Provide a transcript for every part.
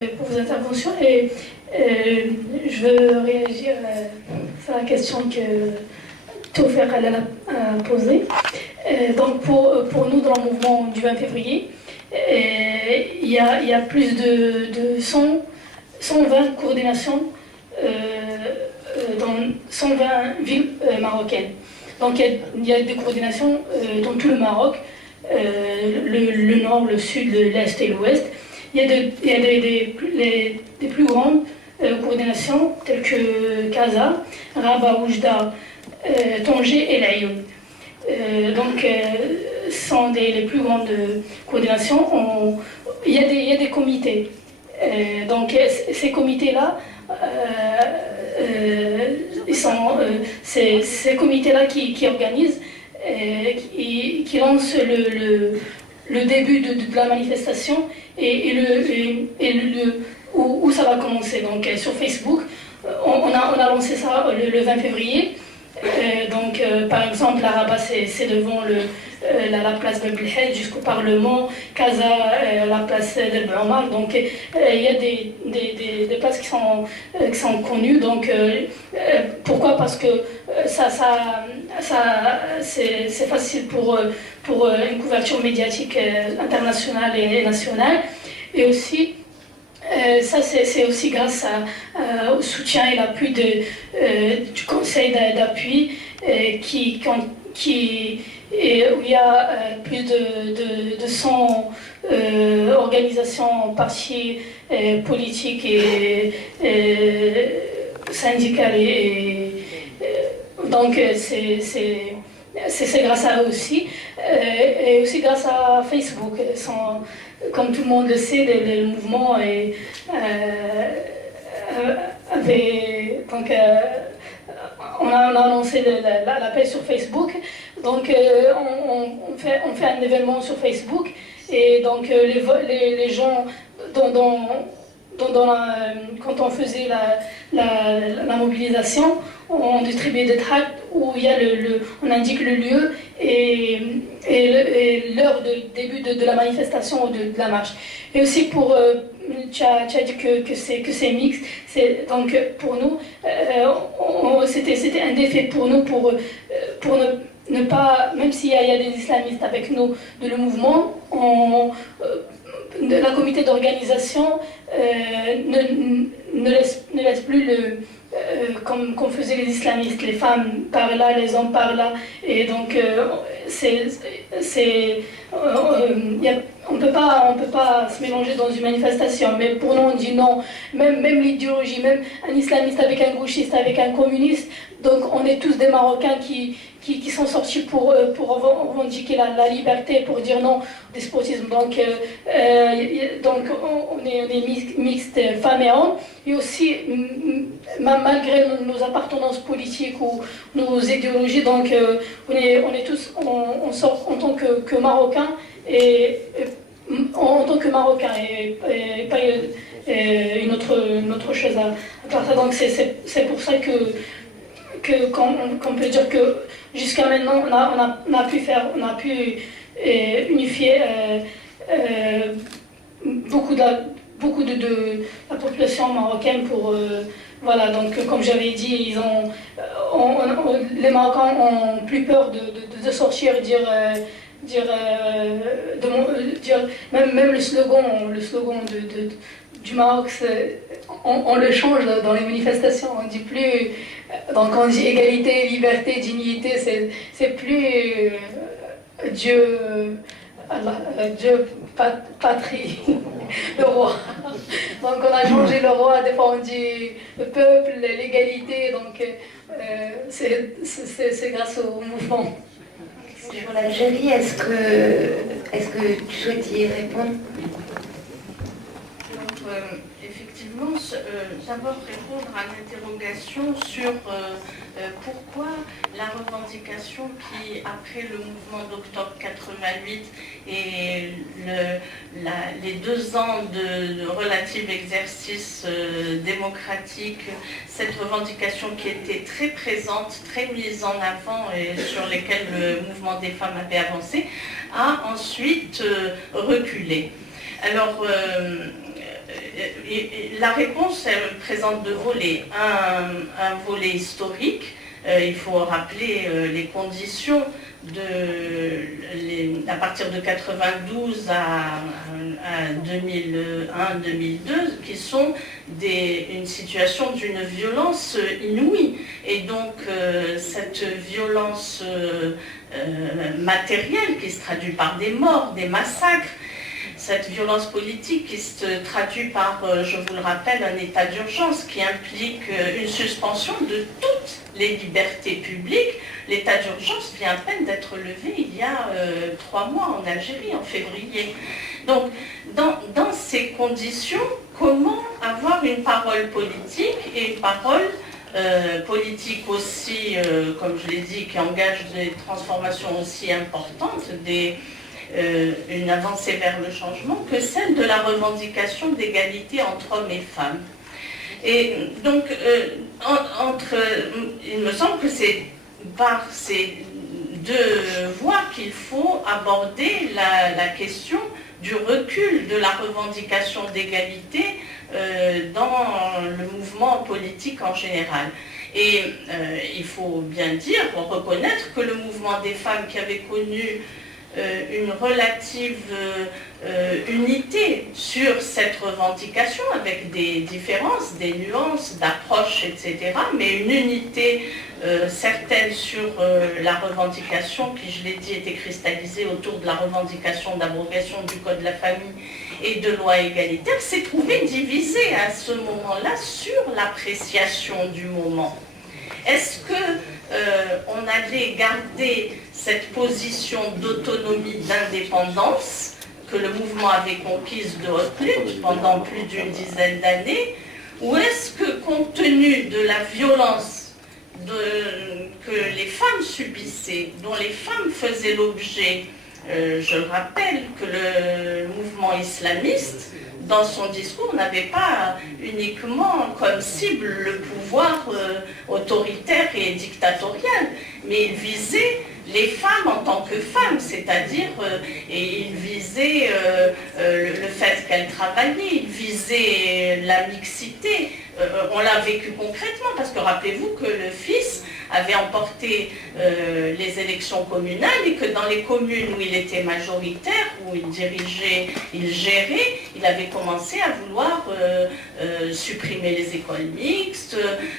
Pour vos interventions et je veux réagir sur la question que Tawfiq a posée. Donc pour nous dans le mouvement du 20 février, il y a plus de 120 coordinations dans 120 villes marocaines. Donc il y a des coordinations dans tout le Maroc, le nord, le sud, l'est et l'ouest. Il y a des plus grandes coordinations telles que Casa, Rabat, Oujda, Tanger et Laayoune. Donc, ce sont les plus grandes coordinations. Il y a des comités. Donc, ces comités-là, c'est ces comités-là qui organisent, qui lancent le début de la manifestation et où ça va commencer. Donc sur Facebook, on a lancé ça le 20 février. Donc par exemple, la Rabat, c'est devant la place de Belhed jusqu'au Parlement, Casa, la place d'El Omar. Donc il y a des places qui sont connues. Donc pourquoi? Parce que c'est facile pour une couverture médiatique internationale et nationale. Et aussi, ça c'est aussi grâce au soutien et l'appui du conseil d'appui où il y a plus de 100 organisations, partis politiques et syndicales. Donc c'est grâce à eux aussi. Et aussi grâce à Facebook. Comme tout le monde le sait, le mouvement avait... Donc, on a lancé l'appel sur Facebook. Donc on fait un événement sur Facebook et donc les gens quand on faisait la mobilisation, on distribuait des tracts où il y a on indique le lieu et l'heure de début de la manifestation ou de la marche. Et aussi pour tu as dit que c'est mixte. Donc pour nous, c'était un défi pour nous pour ne pas, même s'il y a des islamistes avec nous de le mouvement, la comité d'organisation ne laisse plus comme faisaient les islamistes, les femmes par là, les hommes par là, et donc on peut pas se mélanger dans une manifestation. Mais pour nous on dit non, même l'idéologie, même un islamiste avec un gauchiste, avec un communiste, donc on est tous des Marocains qui sont sortis pour revendiquer la liberté, pour dire non au despotisme. Donc on est mixte, femmes et hommes, et aussi malgré nos appartenances politiques ou nos idéologies, donc on est tous, on sort en tant que Marocains en tant que Marocains et pas une autre chose à part ça. Donc c'est pour ça qu'on peut dire que jusqu'à maintenant on a pu unifier beaucoup de la population marocaine pour voilà. Donc comme j'avais dit, les Marocains ont plus peur de sortir, dire même le slogan du Maroc, on le change dans les manifestations. On dit plus, donc on dit égalité, liberté, dignité. C'est plus Dieu, Allah, Dieu, patrie, le roi. Donc on a changé le roi. Des fois on dit le peuple, l'égalité. Donc c'est grâce au mouvement. Sur l'Algérie, est-ce que tu souhaites y répondre? Donc, effectivement, d'abord répondre à l'interrogation sur pourquoi la revendication qui, après le mouvement d'octobre 88 et les 2 ans de relatif exercice démocratique, cette revendication qui était très présente, très mise en avant et sur lesquelles le mouvement des femmes avait avancé, a ensuite reculé. Alors, la réponse, elle présente deux volets. Un volet historique. Il faut rappeler les conditions à partir de 92 à 2001-2002, qui sont une situation d'une violence inouïe. Et donc cette violence matérielle qui se traduit par des morts, des massacres, cette violence politique qui se traduit par, je vous le rappelle, un état d'urgence qui implique une suspension de toutes les libertés publiques. L'état d'urgence vient à peine d'être levé il y a 3 mois en Algérie, en février. Donc, dans ces conditions, comment avoir une parole politique et une parole politique aussi, comme je l'ai dit, qui engage des transformations aussi importantes, une avancée vers le changement, que celle de la revendication d'égalité entre hommes et femmes. Et donc, il me semble que c'est par ces deux voies qu'il faut aborder la question du recul de la revendication d'égalité dans le mouvement politique en général. Et il faut bien dire, reconnaître que le mouvement des femmes qui avait connu une relative unité sur cette revendication, avec des différences, des nuances d'approche, etc., mais une unité certaine sur la revendication qui, je l'ai dit, était cristallisée autour de la revendication d'abrogation du Code de la famille et de loi égalitaire, s'est trouvée divisée à ce moment-là sur l'appréciation du moment. Est-ce qu'on allait garder cette position d'autonomie, d'indépendance que le mouvement avait conquise de haute lutte pendant plus d'une dizaine d'années, ou est-ce que, compte tenu de la violence que les femmes subissaient, dont les femmes faisaient l'objet, je rappelle que le mouvement islamiste, dans son discours, n'avait pas uniquement comme cible le pouvoir autoritaire et dictatorial, mais il visait les femmes en tant que femmes, c'est-à-dire, et il visait le fait qu'elles travaillaient, il visait la mixité. On l'a vécu concrètement, parce que rappelez-vous que le fils avait emporté les élections communales et que dans les communes où il était majoritaire, où il dirigeait, il gérait, il avait commencé à vouloir supprimer les écoles mixtes,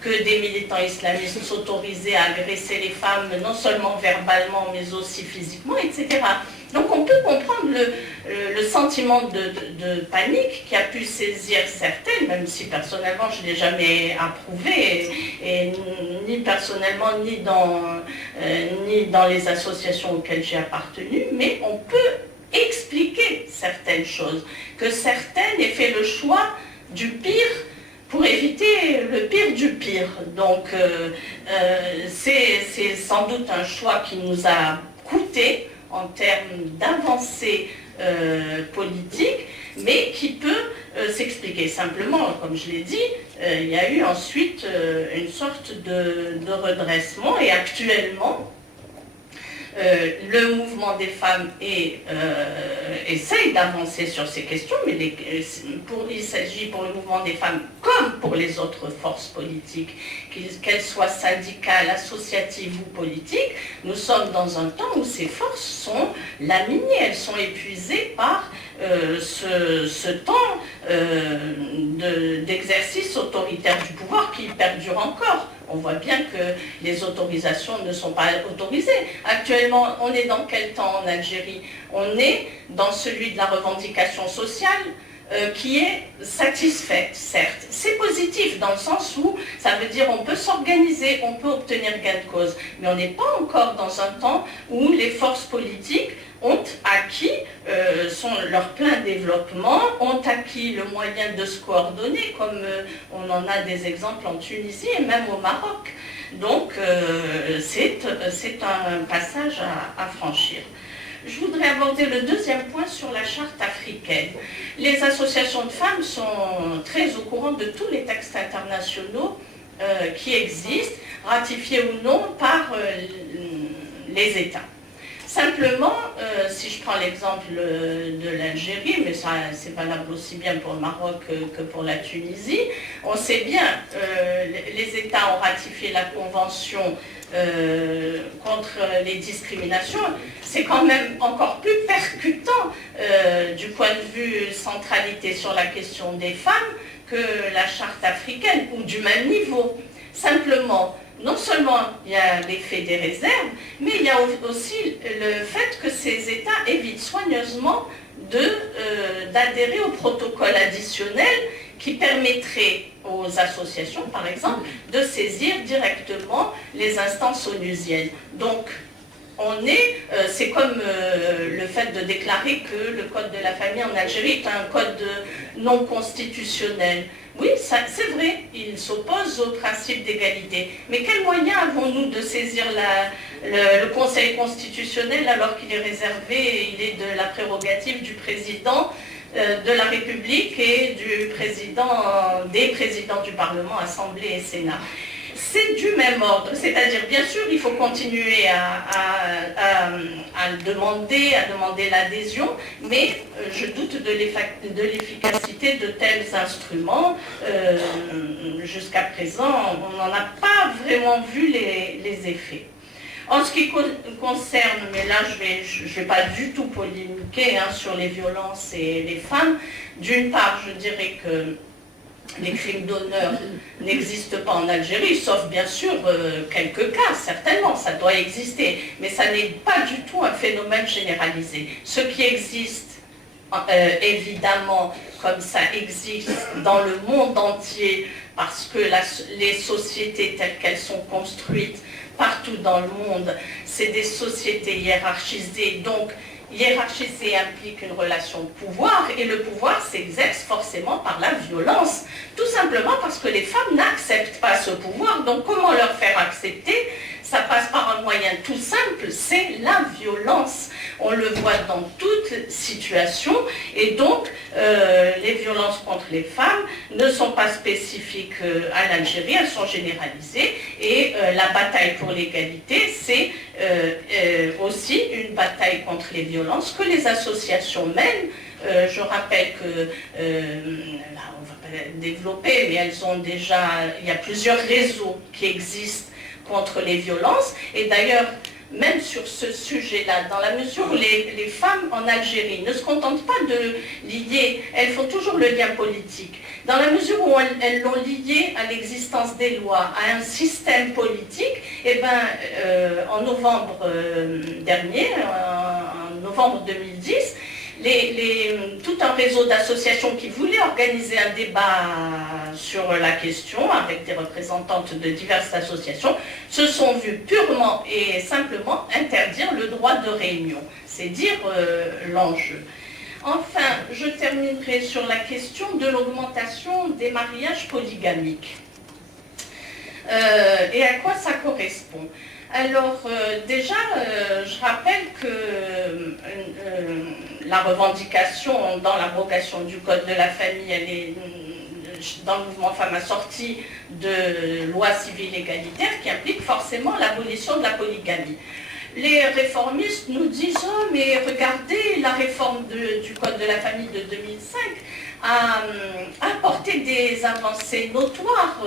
que des militants islamistes s'autorisaient à agresser les femmes, non seulement verbalement, mais aussi physiquement, etc. Donc on peut comprendre le sentiment de panique qui a pu saisir certaines, même si personnellement je ne l'ai jamais approuvé, et ni personnellement ni dans les associations auxquelles j'ai appartenu, mais on peut expliquer certaines choses, que certaines aient fait le choix du pire pour éviter le pire du pire. Donc c'est sans doute un choix qui nous a coûté en termes d'avancée politique, mais qui peut s'expliquer. Simplement, comme je l'ai dit, il y a eu ensuite une sorte de redressement, et actuellement, le mouvement des femmes essaye d'avancer sur ces questions, mais il s'agit pour le mouvement des femmes comme pour les autres forces politiques, qu'elles soient syndicales, associatives ou politiques. Nous sommes dans un temps où ces forces sont laminées, elles sont épuisées par ce temps d'exercice autoritaire du pouvoir qui perdure encore. On voit bien que les autorisations ne sont pas autorisées. Actuellement, on est dans quel temps en Algérie? On est dans celui de la revendication sociale qui est satisfaite, certes. C'est positif dans le sens où ça veut dire on peut s'organiser, on peut obtenir gain de cause, mais on n'est pas encore dans un temps où les forces politiques ont acquis leur plein développement, ont acquis le moyen de se coordonner, comme on en a des exemples en Tunisie et même au Maroc. Donc c'est un passage à franchir. Je voudrais aborder le deuxième point sur la charte africaine. Les associations de femmes sont très au courant de tous les textes internationaux qui existent, ratifiés ou non par les États. Simplement, si je prends l'exemple de l'Algérie, mais ça c'est valable aussi bien pour le Maroc que pour la Tunisie, on sait bien, les États ont ratifié la Convention contre les discriminations. C'est quand même encore plus percutant du point de vue centralité sur la question des femmes que la charte africaine, ou du même niveau. Simplement, non seulement il y a l'effet des réserves, mais il y a aussi le fait que ces États évitent soigneusement d'adhérer au protocole additionnel qui permettrait aux associations, par exemple, de saisir directement les instances onusiennes. Donc, c'est comme le fait de déclarer que le code de la famille en Algérie est un code non constitutionnel. Oui, c'est vrai, il s'oppose au principe d'égalité. Mais quels moyens avons-nous de saisir le Conseil constitutionnel alors qu'il est réservé, il est de la prérogative du président de la République et des présidents du Parlement, Assemblée et Sénat? C'est du même ordre, c'est-à-dire bien sûr il faut continuer à demander l'adhésion, mais je doute de l'efficacité de tels instruments. Jusqu'à présent, on n'en a pas vraiment vu les effets. En ce qui concerne, mais là je vais pas du tout polémiquer sur les violences et les femmes, d'une part je dirais que les crimes d'honneur n'existent pas en Algérie, sauf bien sûr quelques cas, certainement, ça doit exister, mais ça n'est pas du tout un phénomène généralisé. Ce qui existe, évidemment, comme ça existe dans le monde entier, parce que les sociétés telles qu'elles sont construites partout dans le monde, c'est des sociétés hiérarchisées, donc hiérarchiser implique une relation de pouvoir, et le pouvoir s'exerce forcément par la violence, tout simplement parce que les femmes n'acceptent pas ce pouvoir. Donc comment leur faire accepter? Ça passe par un moyen tout simple, c'est la violence. On le voit dans toute situation, et donc les violences contre les femmes ne sont pas spécifiques à l'Algérie, elles sont généralisées, et la bataille pour l'égalité, c'est aussi une bataille contre les violences que les associations mènent. Je rappelle que, là on va pas développer, mais elles ont déjà, il y a plusieurs réseaux qui existent contre les violences, et d'ailleurs, même sur ce sujet-là, dans la mesure où les femmes en Algérie ne se contentent pas de lier, elles font toujours le lien politique, dans la mesure où elles l'ont lié à l'existence des lois, à un système politique, et bien en novembre dernier, en novembre 2010, tout un réseau d'associations qui voulaient organiser un débat sur la question avec des représentantes de diverses associations se sont vues purement et simplement interdire le droit de réunion. C'est dire l'enjeu. Enfin, je terminerai sur la question de l'augmentation des mariages polygamiques. Et à quoi ça correspond? Alors déjà, je rappelle que la revendication dans l'abrogation du Code de la famille, elle est dans le mouvement Femmes assorties de lois civiles égalitaires qui impliquent forcément l'abolition de la polygamie. Les réformistes nous disent « Oh, mais regardez, la réforme du Code de la famille de 2005 a apporté des avancées notoires.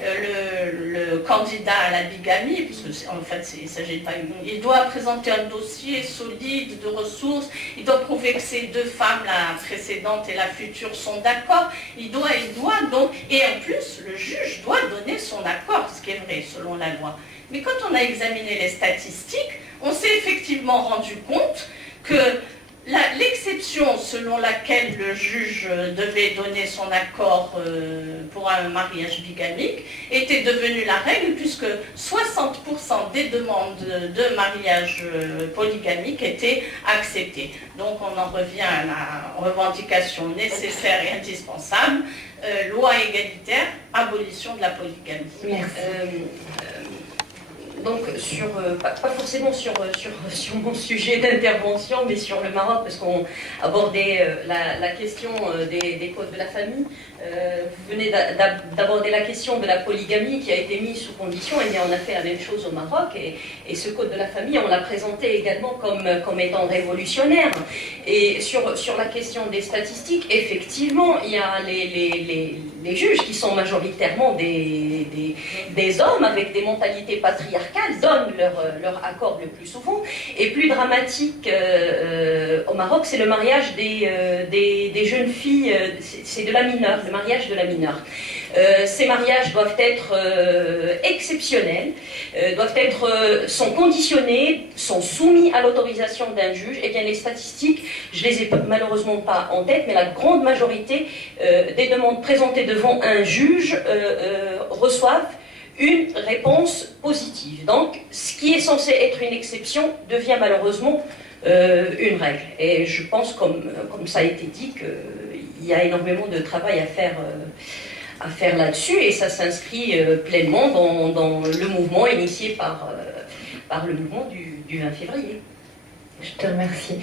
Le candidat à la bigamie, parce qu'en fait il s'agit pas, il doit présenter un dossier solide de ressources, il doit prouver que ces deux femmes, la précédente et la future, sont d'accord, il doit donc, et en plus le juge doit donner son accord, ce qui est vrai selon la loi. Mais quand on a examiné les statistiques, on s'est effectivement rendu compte que l'exception selon laquelle le juge devait donner son accord pour un mariage bigamique était devenue la règle, puisque 60% des demandes de mariage polygamique étaient acceptées. Donc on en revient à la revendication nécessaire et indispensable, loi égalitaire, abolition de la polygamie. Merci. Donc, pas forcément sur mon sujet d'intervention, mais sur le Maroc, parce qu'on abordait la question des codes de la famille. Vous venez d'aborder la question de la polygamie qui a été mise sous condition. Et bien, on a fait la même chose au Maroc. Et ce code de la famille, on l'a présenté également comme étant révolutionnaire. Et sur la question des statistiques, effectivement, il y a les juges qui sont majoritairement des hommes avec des mentalités patriarcales donnent leur accord le plus souvent. Et plus dramatique au Maroc, c'est le mariage des jeunes filles, c'est de la mineure, le mariage de la mineure. Ces mariages doivent être exceptionnels, sont conditionnés, sont soumis à l'autorisation d'un juge. Et bien les statistiques, je les ai malheureusement pas en tête, mais la grande majorité des demandes présentées devant un juge reçoivent une réponse positive. Donc, ce qui est censé être une exception devient malheureusement une règle. Et je pense, comme ça a été dit, qu'il y a énormément de travail à faire là-dessus, et ça s'inscrit pleinement dans le mouvement initié par le mouvement du 20 février. Je te remercie.